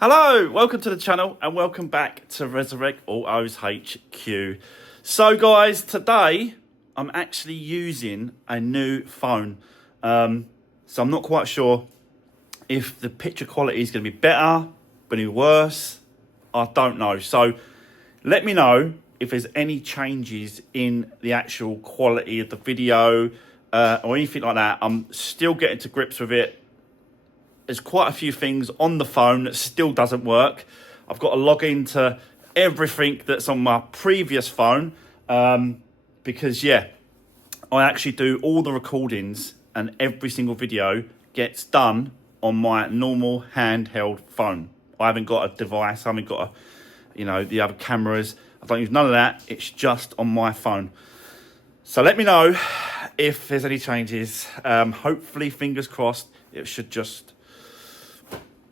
Hello, welcome to the channel and welcome back to Resurwreck Autos HQ. So guys, today I'm actually using a new phone. So I'm not quite sure if the picture quality is going to be better, going to be worse. I don't know. So let me know if there's any changes in the actual quality of the video or anything like that. I'm still getting to grips with it. There's quite a few things on the phone that still doesn't work. I've got to log into everything that's on my previous phone because, yeah, I actually do all the recordings and every single video gets done on my normal handheld phone. I haven't got a device. I haven't got, the other cameras. I don't use none of that. It's just on my phone. So let me know if there's any changes. Hopefully, fingers crossed, it should just...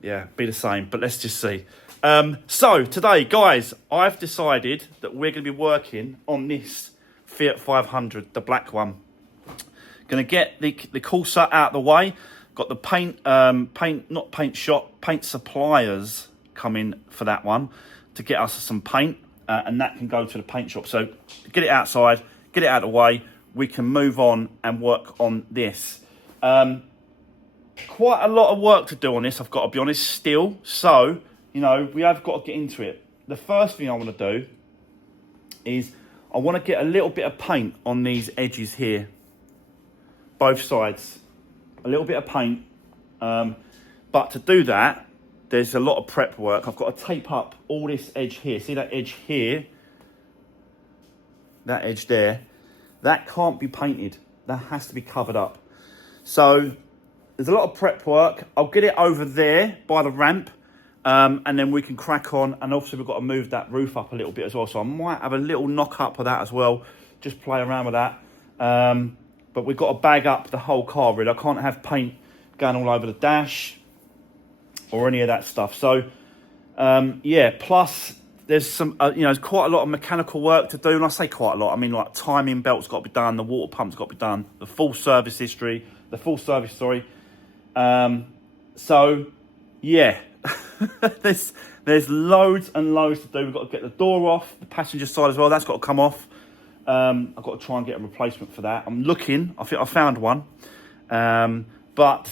be the same, but let's just see. So today, guys, I've decided that we're going to be working on this Fiat 500, the black one. Going to get the Corsa out of the way. Got the paint suppliers coming for that one to get us some paint, and that can go to the paint shop. So get it outside, get it out of the way. We can move on and work on this. Quite a lot of work to do on this, I've got to be honest, still. So, we have got to get into it. The first thing I want to do is I want to get a little bit of paint on these edges here. Both sides. A little bit of paint. But to do that, there's a lot of prep work. I've got to tape up all this edge here. See that edge here? That edge there. That can't be painted. That has to be covered up. So... there's a lot of prep work. I'll get it over there by the ramp, and then we can crack on. And also we've got to move that roof up a little bit as well. So I might have a little knock up of that as well. Just play around with that. But we've got to bag up the whole car really. I can't have paint going all over the dash or any of that stuff. So plus there's some, there's quite a lot of mechanical work to do. And I say quite a lot, I mean like timing belt's got to be done. The water pump's got to be done. The full service, sorry. So yeah, there's loads and loads to do. We've got to get the door off, the passenger side as well. That's got to come off. I've got to try and get a replacement for that. I'm looking. I think I found one. But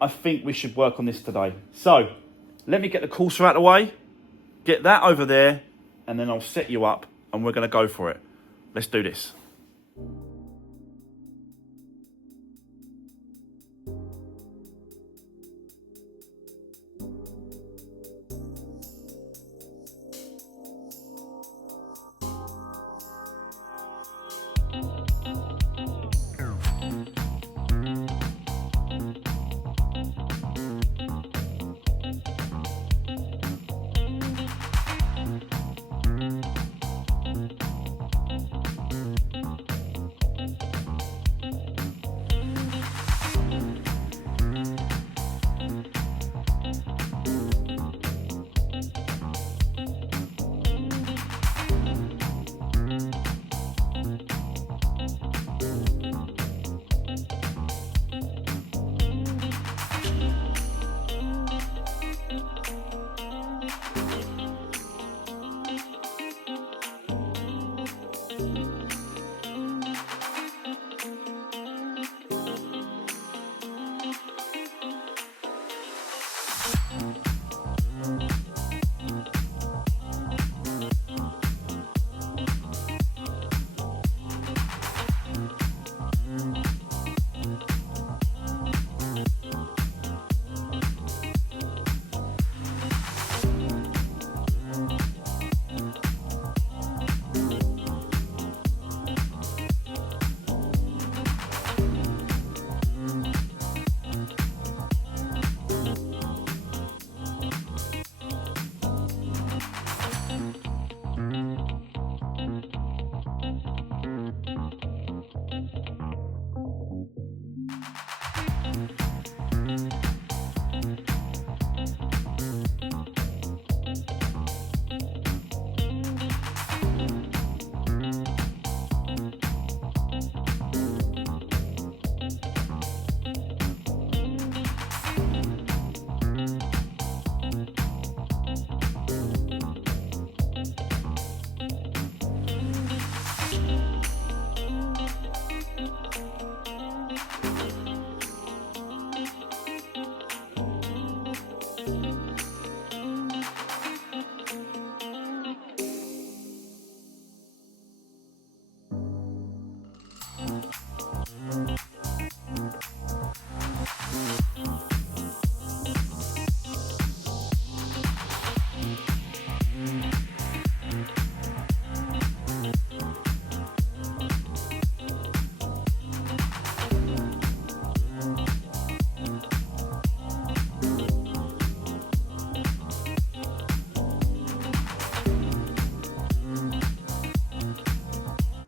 I think we should work on this today. So let me get the Corsa out of the way, get that over there, and then I'll set you up and we're going to go for it. Let's do this.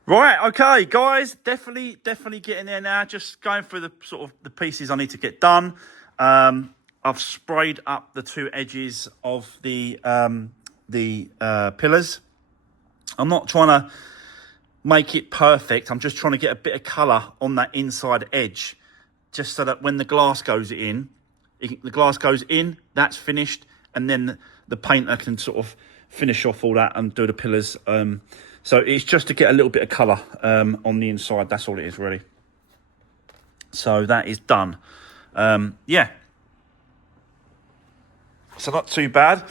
Right, okay, guys, definitely getting there now. Just going through the sort of the pieces I need to get done. I've sprayed up the two edges of the pillars. I'm not trying to make it perfect. I'm just trying to get a bit of colour on that inside edge, just so that when the glass goes in, that's finished, and then the painter can sort of finish off all that and do the pillars. So it's just to get a little bit of colour on the inside. That's all it is, really. So that is done. Yeah. So not too bad.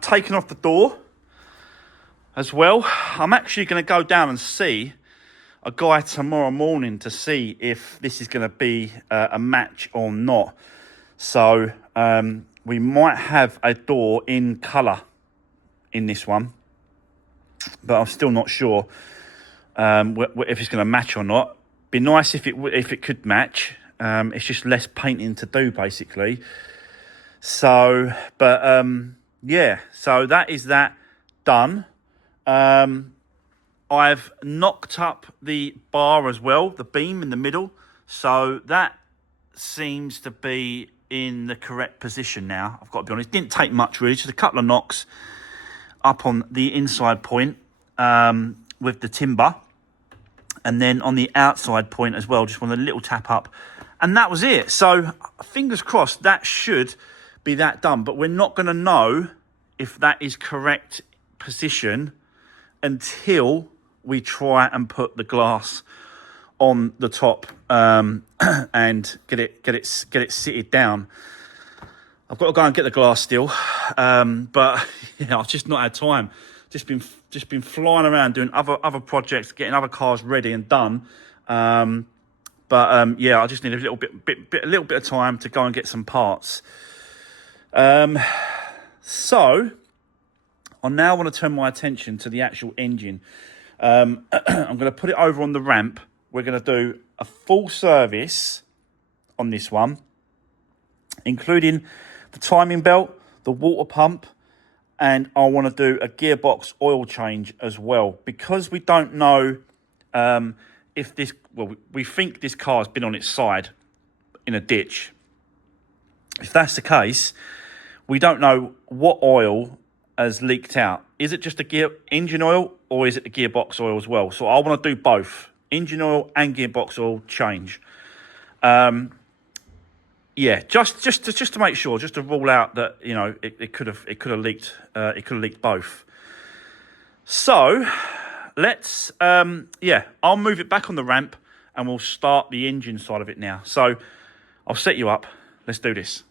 Taking off the door as well. I'm actually going to go down and see a guy tomorrow morning to see if this is going to be a match or not. So we might have a door in colour in this one, but I'm still not sure if it's going to match or not. Be nice if it could match. It's just less painting to do, basically. So, but yeah, so that is that done. I've knocked up the bar as well, the beam in the middle. So that seems to be in the correct position now. I've got to be honest, it didn't take much really, just a couple of knocks up on the inside point with the timber, and then on the outside point as well, just want a little tap up, and that was it. So fingers crossed that should be that done, but we're not going to know if that is correct position until we try and put the glass on the top and get it sitted down. I've got to go and get the glass still, but yeah, I've just not had time. Just been flying around doing other projects, getting other cars ready and done. But yeah, I just need a little bit of time to go and get some parts. So I now want to turn my attention to the actual engine. I'm going to put it over on the ramp. We're going to do a full service on this one, including the timing belt, the water pump, and I want to do a gearbox oil change as well, because we don't know if this, well, we think this car's been on its side in a ditch. If that's the case, we don't know what oil has leaked out. Is it just the engine oil, or is it the gearbox oil as well? So I want to do both, engine oil and gearbox oil change. Yeah, just to make sure, just to rule out that, you know, it could have leaked both. So let's yeah, I'll move it back on the ramp and we'll start the engine side of it now. So I'll set you up. Let's do this.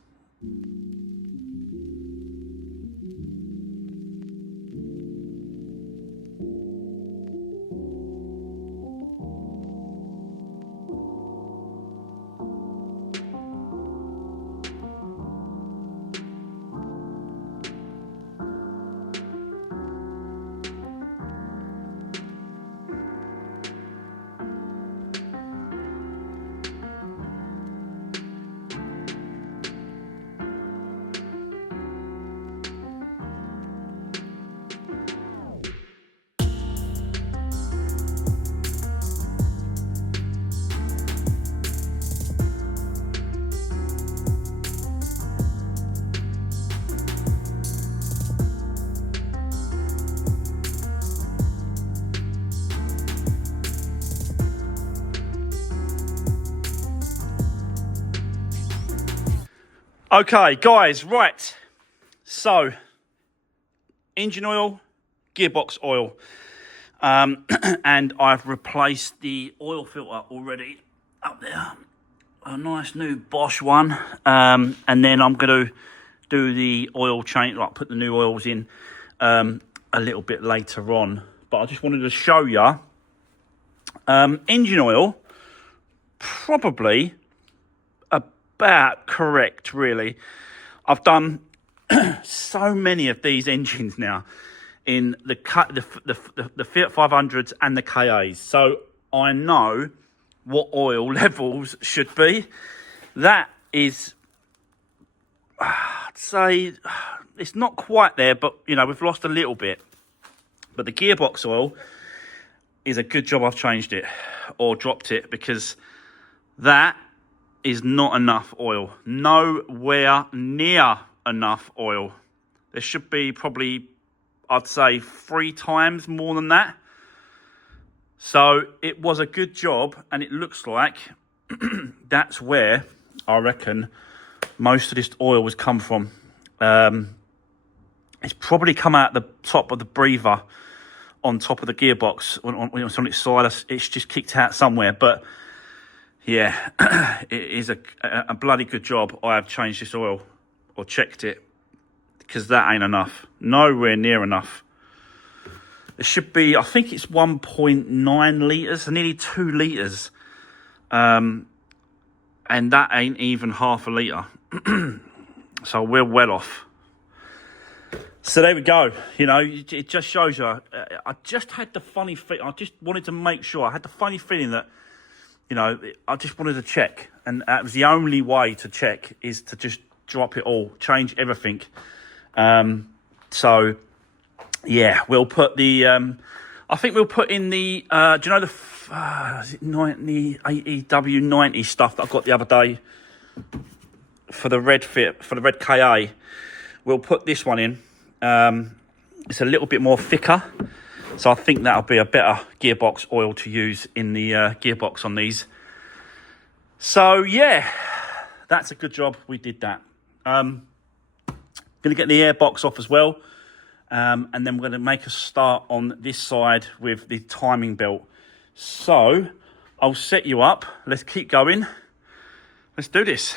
Okay, guys, right. So, engine oil, gearbox oil. And I've replaced the oil filter already up there. A nice new Bosch one. And then I'm going to do the oil change, like put the new oils in a little bit later on. But I just wanted to show you. Engine oil, probably about correct, really. I've done so many of these engines now in the Fiat 500s and the KAs, so I know what oil levels should be. That is, I'd say, it's not quite there, but you know, we've lost a little bit. But the gearbox oil, is a good job I've changed it or dropped it, because that is not enough oil. Nowhere near enough oil. There should be probably, I'd say, 3 times more than that. So it was a good job, and it looks like that's where I reckon most of this oil was come from. It's probably come out the top of the breather on top of the gearbox. When it's on its side, it's just kicked out somewhere. But yeah, it is a bloody good job I have changed this oil or checked it, because that ain't enough. Nowhere near enough. It should be, I think it's 1.9 litres, nearly 2 litres. And that ain't even half a litre. So we're well off. So there we go. You know, it just shows you. I just had the funny feeling. I just wanted to make sure. I had the funny feeling that, you know, I just wanted to check. And that was the only way to check, is to just drop it all, change everything. So, yeah, we'll put the... I think we'll put in the... do you know the... is it 90, AEW 90 stuff that I got the other day for the red Fiat, for the red KA? We'll put this one in. It's a little bit more thicker, so I think that'll be a better gearbox oil to use in the gearbox on these. So yeah, that's a good job we did that. Gonna get the airbox off as well, and then we're gonna make a start on this side with the timing belt. So I'll set you up. Let's keep going. Let's do this.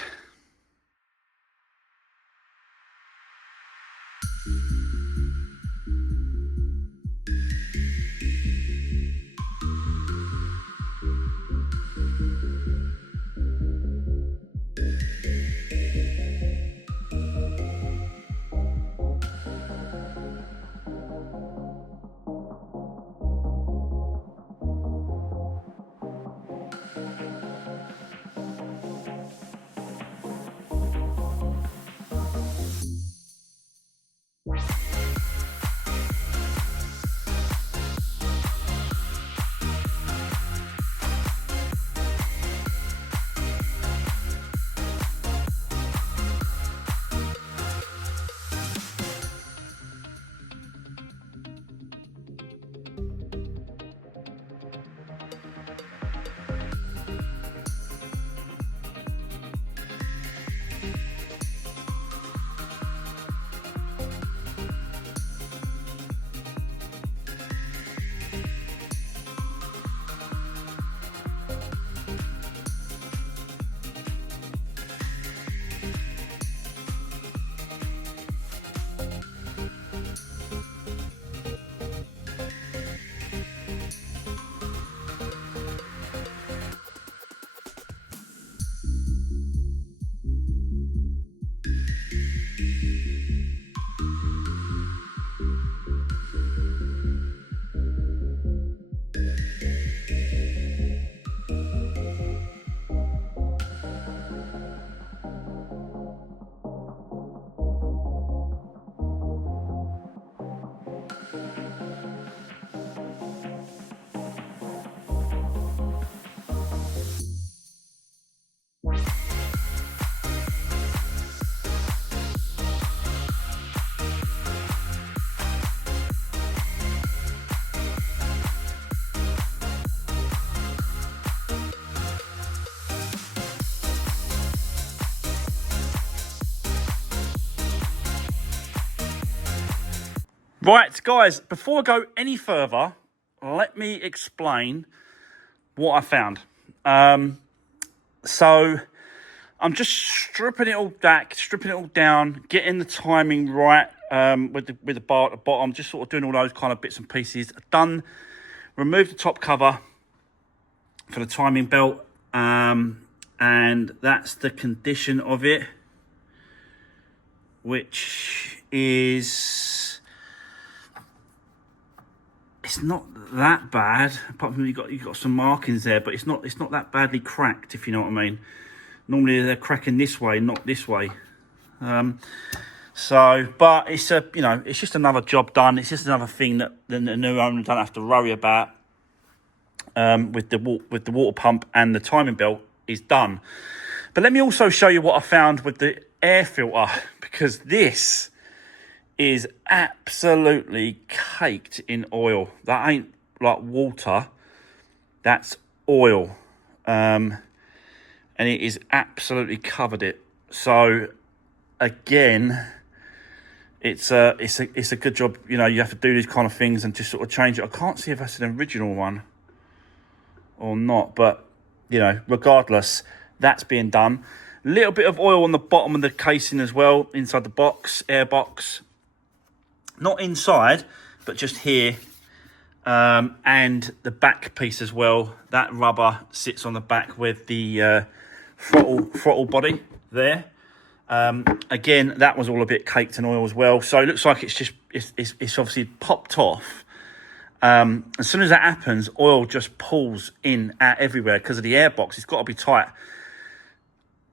Right, guys, before I go any further, let me explain what I found. So I'm just stripping it all back, stripping it all down, getting the timing right with the bar at the bottom, just sort of doing all those kind of bits and pieces. Done, removed the top cover for the timing belt, and that's the condition of it, which is... It's not that bad, apart from you've got some markings there, but it's not that badly cracked, if you know what I mean. Normally they're cracking this way, not this way. So, but it's it's just another job done. It's just another thing that the new owner don't have to worry about. with the water pump and the timing belt is done. But let me also show you what I found with the air filter, because this is absolutely caked in oil. That ain't like water, that's oil. And it is absolutely covered it. So again, it's a good job, you know, you have to do these kind of things and just sort of change it. I can't see if that's an original one or not, but you know, regardless, that's being done. A little bit of oil on the bottom of the casing as well, inside the box, air box. Not inside, but just here. And the back piece as well. That rubber sits on the back with the throttle body there. Again, that was all a bit caked in oil as well. So it looks like it's obviously popped off. As soon as that happens, oil just pulls in out everywhere because of the air box. It's got to be tight.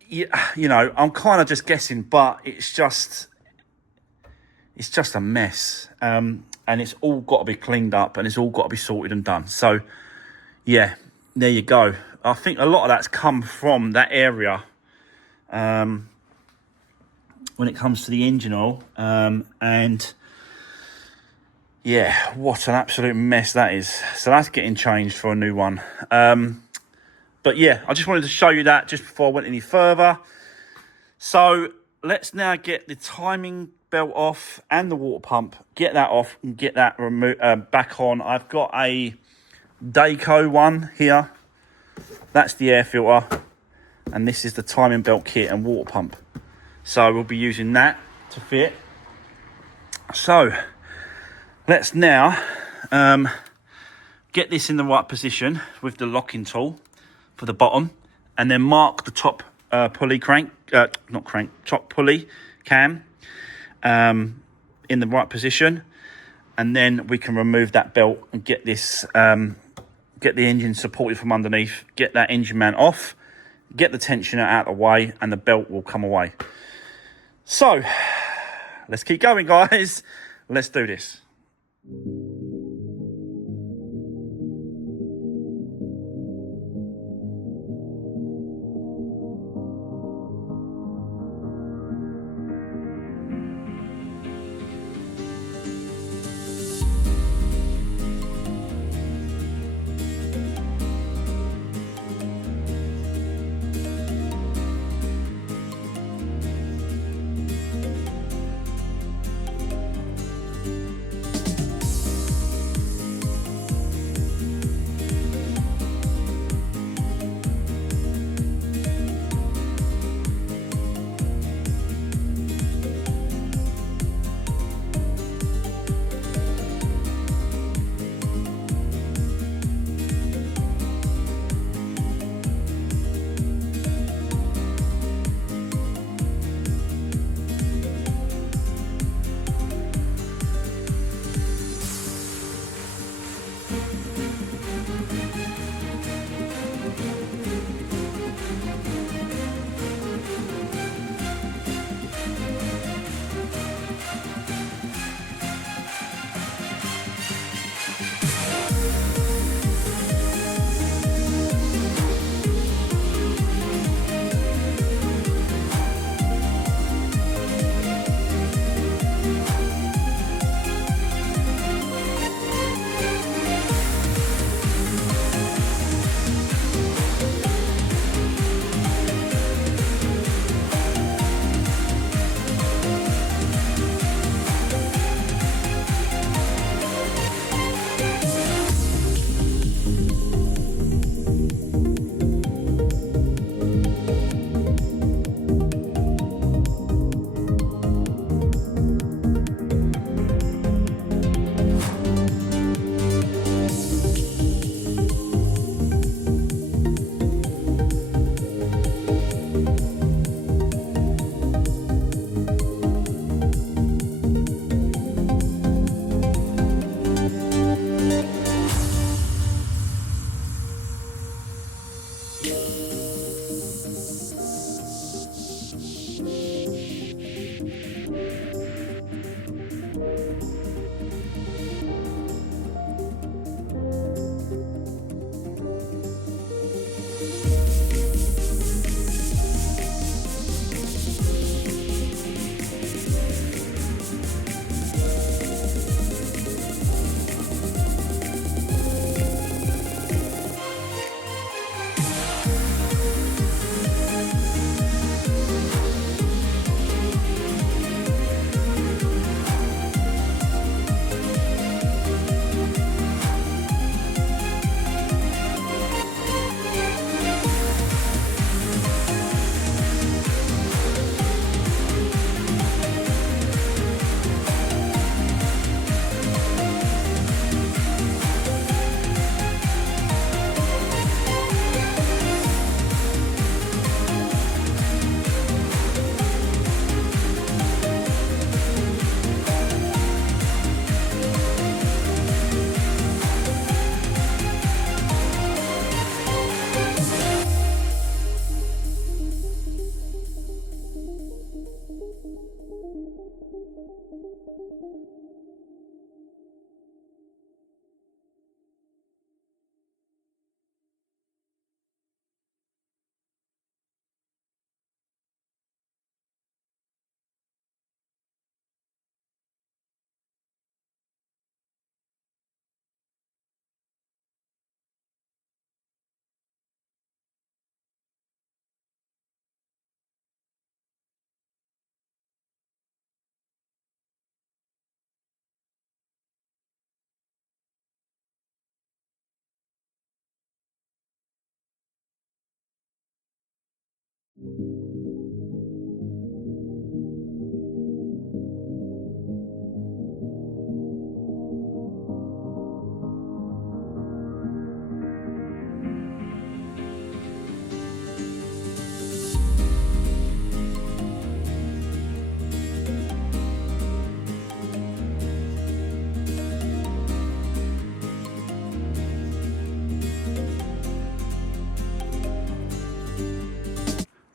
You know, I'm kind of just guessing, but it's just a mess. And it's all got to be cleaned up and it's all got to be sorted and done. So, yeah, there you go. I think a lot of that's come from that area when it comes to the engine oil. And, yeah, what an absolute mess that is. So that's getting changed for a new one. But, yeah, I just wanted to show you that just before I went any further. So let's now get the timing belt off and the water pump, get that off and get that back on. I've got a Daco one here. That's the air filter. And this is the timing belt kit and water pump. So we'll be using that to fit. So let's now get this in the right position with the locking tool for the bottom, and then mark the top pulley top pulley cam in the right position, and then we can remove that belt and get this get the engine supported from underneath, get that engine mount off, get the tensioner out of the way, and the belt will come away. So let's keep going, guys. Let's do this.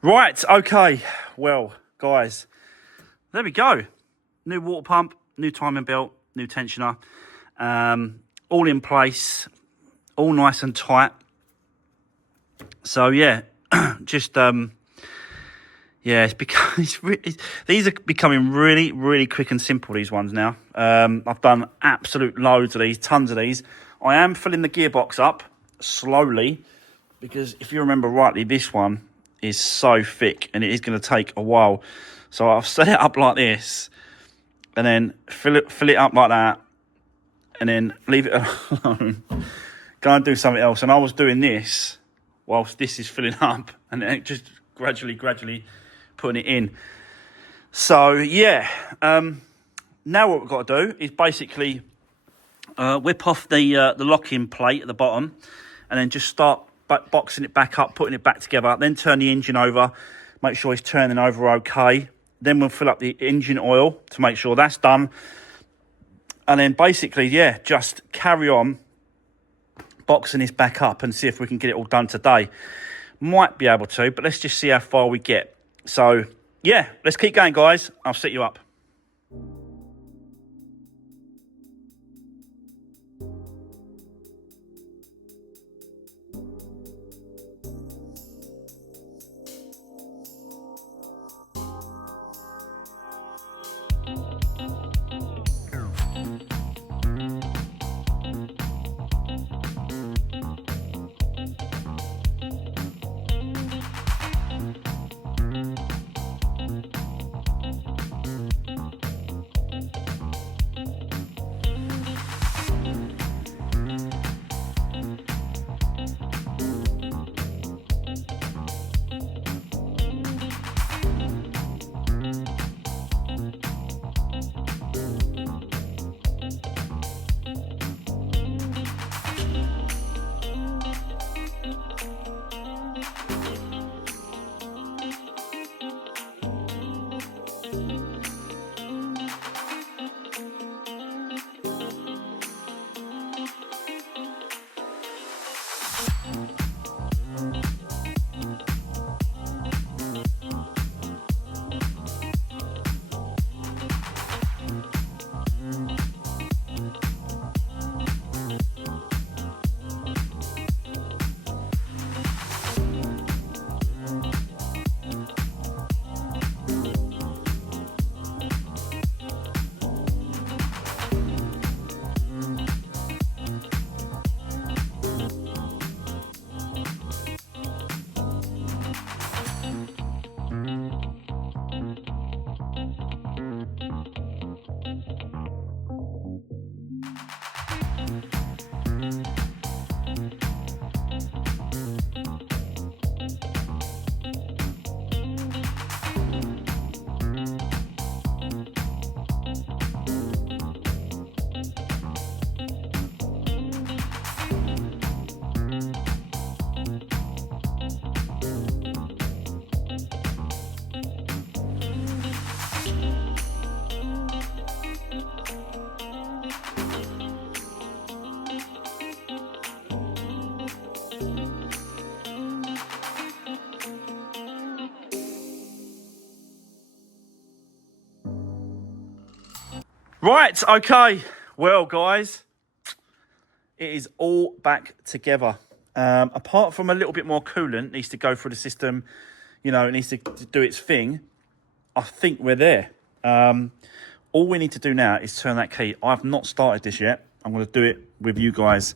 Right, okay, well, guys, there we go. New water pump, new timing belt, new tensioner, all in place, all nice and tight. So yeah, just yeah, these are becoming really, really quick and simple, these ones now. I've done absolute loads of these, tons of these. I am filling the gearbox up slowly because if you remember rightly, this one is so thick and it is going to take a while. So I've set it up like this and then fill it up like that and then leave it alone. Go and do something else. And I was doing this whilst this is filling up and then just gradually putting it in. So yeah, now what we've got to do is basically whip off the lock-in plate at the bottom and then just start boxing it back up, putting it back together, then turn the engine over, make sure it's turning over okay. Then we'll fill up the engine oil to make sure that's done. And then basically, yeah, just carry on boxing this back up and see if we can get it all done today. Might be able to, but let's just see how far we get. So, yeah, let's keep going, guys. I'll set you up. Right, okay. Well, guys, it is all back together. Apart from a little bit more coolant needs to go through the system, you know, it needs to do its thing. I think we're there. All we need to do now is turn that key. I've not started this yet. I'm going to do it with you guys.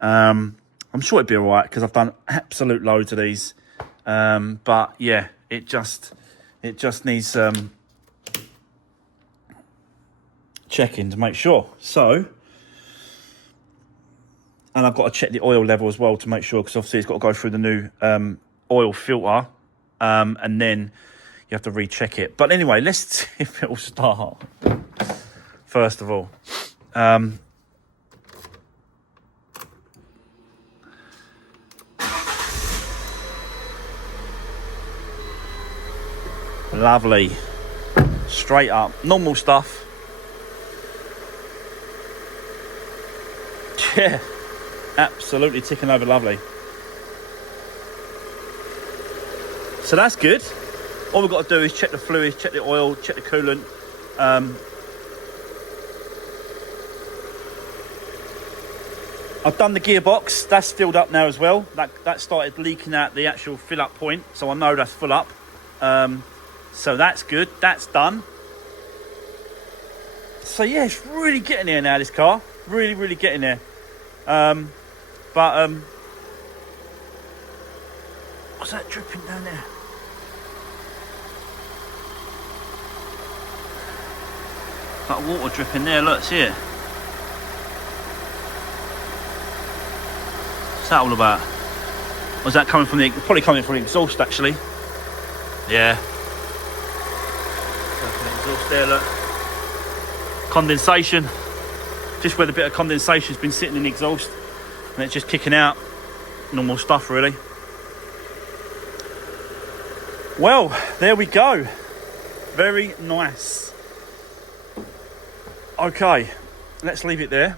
I'm sure it'd be all right because I've done absolute loads of these. But yeah, it just needs checking to make sure. So, and I've got to check the oil level as well to make sure, because obviously it's got to go through the new oil filter and then you have to recheck it. But anyway, let's see if it will start. First of all, lovely, straight up, normal stuff. Yeah, absolutely ticking over lovely. So that's good. All we've got to do is check the fluids, check the oil, check the coolant. I've done the gearbox. That's filled up now as well. That started leaking out the actual fill up point, so I know that's full up. So that's good. That's done. So yeah, it's really getting there now, this car. Really, really getting there. What's that dripping down there? Got water dripping there, look, see it? What's that all about? Was that coming from the, probably coming from the exhaust actually. Yeah. Exhaust there, look. Condensation. Just where the bit of condensation's been sitting in the exhaust and it's just kicking out. Normal stuff really. Well, there we go. Very nice. Okay, let's leave it there.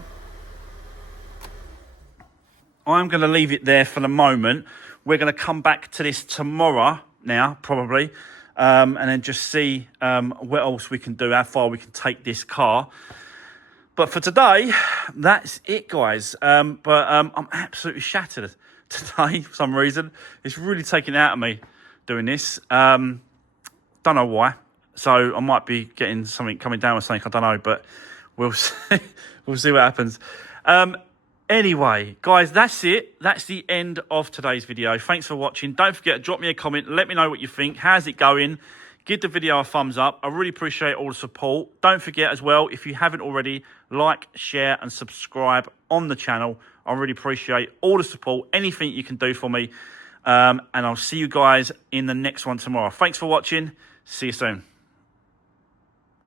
I'm going to leave it there for the moment. We're going to come back to this tomorrow now, probably, and then just see what else we can do, how far we can take this car. But for today, that's it, guys. I'm absolutely shattered today for some reason. It's really taken it out of me doing this. Don't know why. So I might be getting something coming down with something, I don't know, but we'll see. We'll see what happens. Anyway, guys, that's it. That's the end of today's video. Thanks for watching. Don't forget to drop me a comment. Let me know what you think. How's it going? Give the video a thumbs up. I really appreciate all the support. Don't forget as well, if you haven't already, like, share and subscribe on the channel. I really appreciate all the support. Anything you can do for me. And I'll see you guys in the next one tomorrow. Thanks for watching. See you soon.